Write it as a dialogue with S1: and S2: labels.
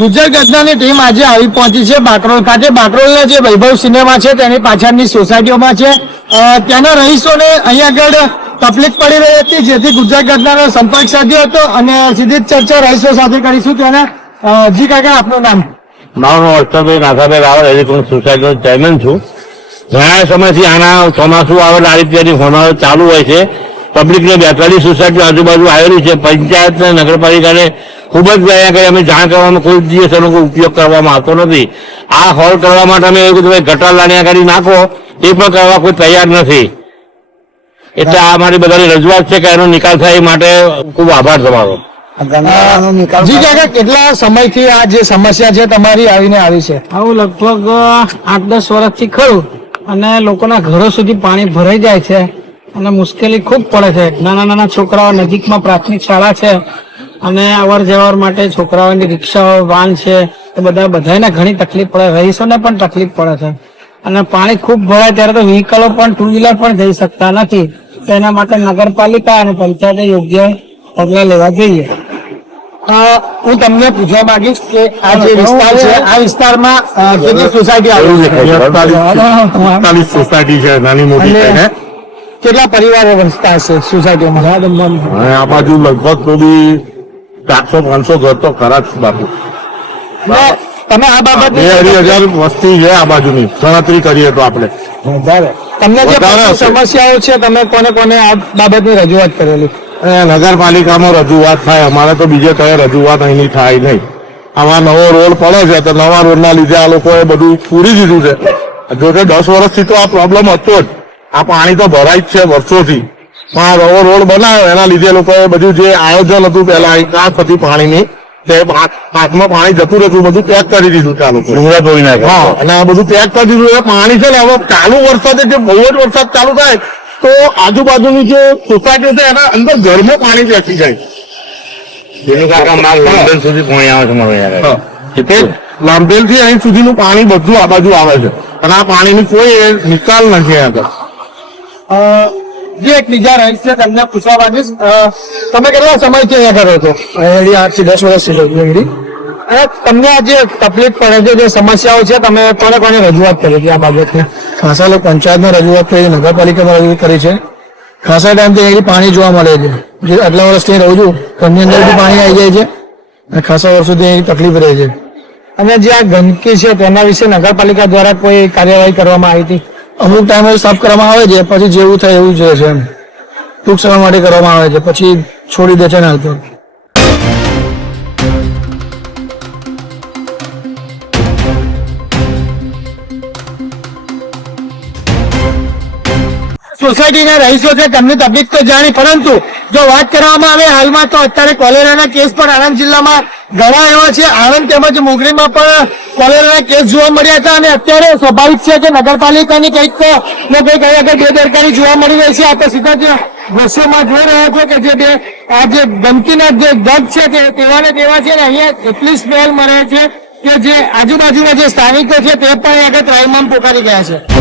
S1: Gujarat ગજનાની team આજે આવી પહોંચી છે બાકરોલ ખાતે. બાકરોલના જે વૈભવ સિનેમા છે તેની પાછળની સોસાયટીઓમાં છે. ત્યાંના રહીશોને અહીંયા આગળ તકલીફ પડી રહી હતી, જેથી ગુજરાત ગજનાનો સંપર્ક સાધ્યો હતો અને સીધી ચર્ચા રહીશો સાથે કરીશું ત્યાંના. જી કાકા, આપનું નામ?
S2: મારું નામ અર્ષદભાઈ નાથાભાઈ રાવલ એલિકોન સોસાયટીનો ચેરમેન છું. ઘણા સમયથી આના ચોમાસું આવે આ રીતની હોનારો ચાલુ હોય છે. પબ્લિકને બેતાલીસ સોસાયટી આજુબાજુ આવેલી છે. પંચાયત અને નગરપાલિકાને ખૂબ જ અહીંયા કઈ અમે જાણ કરવામાં કોઈ દિવસ એનો ઉપયોગ કરવામાં આવતો નથી. આ હોલ કરવા માટે અમે એવું કીધું ગટર લાણી કરી નાખો. એ પણ કરવા કોઈ તૈયાર નથી. એટલે આ મારી બધાની રજૂઆત છે કે એનો નિકાલ થાય એ માટે ખૂબ આભાર તમારો.
S1: જી કાકા કેટલા સમયથી આ જે સમસ્યા છે તમારી આવીને આવી છે?
S3: આવું લગભગ આઠ દસ વર્ષથી ખરું. અને લોકોના ઘરો સુધી પાણી ભરાઈ જાય છે અને મુશ્કેલી ખૂબ પડે છે. નાના નાના છોકરાઓ નજીકમાં પ્રાથમિક શાળા છે. અને અવર જવર માટે છોકરાઓની રિક્ષાઓ વાન છે એ બધા બધાને ઘણી તકલીફ પડે. રહીશોને પણ તકલીફ પડે છે. અને પાણી ખૂબ ભરાય ત્યારે તો વ્હીકલો પણ ટુ વ્હીલર પણ જઈ શકતા નથી. તેના માટે નગરપાલિકા અને પંચાયતે યોગ્ય પગલા લેવા જોઈએ.
S1: હું તમને પૂછવા માંગીશ કે આ જે વિસ્તાર છે આ વિસ્તારમાં કેટલી સોસાયટી આવેલી છે?
S2: સોસાયટી છે. નાની મોટી
S1: કેટલા પરિવારો વસતા હશે
S2: સોસાયટીમાં આ બાજુ લગભગ તો બી ચારસો પાંચસો ઘર તો ખરા જ બાપુ.
S1: તમે આ બાબત બે
S2: અઢી હજાર વસ્તી છે આ બાજુની. ગણતરી કરીએ તો આપણે.
S1: તમને જે. સમસ્યાઓ છે તમે કોને કોને આ બાબતની રજૂઆત કરેલી?
S2: નગરપાલિકામાં રજૂઆત થાય. અમારે તો બીજે કઈ રજૂઆત અહીંની થાય નહીં. આમાં નવો રોડ પડે છે તો નવા રોડના લીધે આ લોકોએ બધું પૂરી દીધું છે. જો કે દસ વર્ષથી તો આ પ્રોબ્લેમ હતો જ. આ પાણી તો ભરાય જ છે વર્ષોથી. પણ આ રોડ બનાવ્યો એના લીધે લોકોએ બધું જે આયોજન હતું પહેલા અહીં કાંસ હતી પાણીની તે હાથમાં પાણી જતું રહેતું બધું પેક કરી દીધું છે આ લોકો હા અને આ બધું પેક કરી દીધું. એ પાણી છે ને હવે ચાલુ વરસાદે જે બહુ જ વરસાદ ચાલુ થાય તો આજુબાજુની જે સોસાયટી છે એના અંદર ઘરમાં પાણી બેસી જાય. લાંબેલથી અહીં સુધીનું પાણી બધું આ બાજુ આવે છે. અને આ પાણીની કોઈ નિકાલ નથી આગળ.
S1: અ, જે એક બીજા રહીશ છે તમને પૂછવા માંગીશ તમે કેટલા સમયથી અહીંયા કરો છો?
S3: અહીંયા આઠથી દસ વર્ષથી
S1: અને તમને આ જે તકલીફ પડે છે જે સમસ્યાઓ છે તમે કોને કોને રજૂઆત કરી હતી આ બાબતની?
S3: ખાસા લોકો પંચાયતમાં રજૂઆત કરી નગરપાલિકામાં રજૂઆત કરી છે. ખાસા ટાઈમથી અહીંથી પાણી જોવા મળે છે. જે આટલા વર્ષથી અહીં રહું છું ઘરની અંદર બી પાણી આવી જાય છે. અને ખાસા વર્ષોથી અહીં તકલીફ રહે છે.
S1: અને જે આ ગંદકી છે તેના વિશે નગરપાલિકા દ્વારા કોઈ કાર્યવાહી કરવામાં આવી હતી?
S3: અમુક ટાઈમે સાફ કરવામાં આવે છે, પછી જેવું થાય એવું જ છે ટૂંક સમય માટે કરવામાં આવે છે, પછી છોડી દે છે ને હાલતો
S1: સોસાયટીના રહીશો છે, તેમની તકલીફ તો જાણી, પરંતુ જો વાત કરવામાં આવે હાલમાં તો અત્યારે કોલેરાના કેસ પણ આણંદ જિલ્લામાં ઘણા એવા છે, આણંદ તેમજ મોગરીમાં પણ કોલેરાના કેસ જોવા મળ્યા હતા અને અત્યારે સ્વાભાવિક છે કે નગરપાલિકાની કંઈક ને કંઈક આગળ બેદરકારી જોવા મળી રહી છે. આ તો સીધા જ દ્રશ્યોમાં જોઈ રહ્યા છો કે જે બે, આ જે ગંદકીના જે ડગ છે તે તેવા ને તેવા છે ને અહીંયા એટલી સ્મેલ મળે છે કે જે આજુબાજુના જે સ્થાનિકો છે તે પણ આગળ ત્રાહિમામ પોકારી ગયા છે.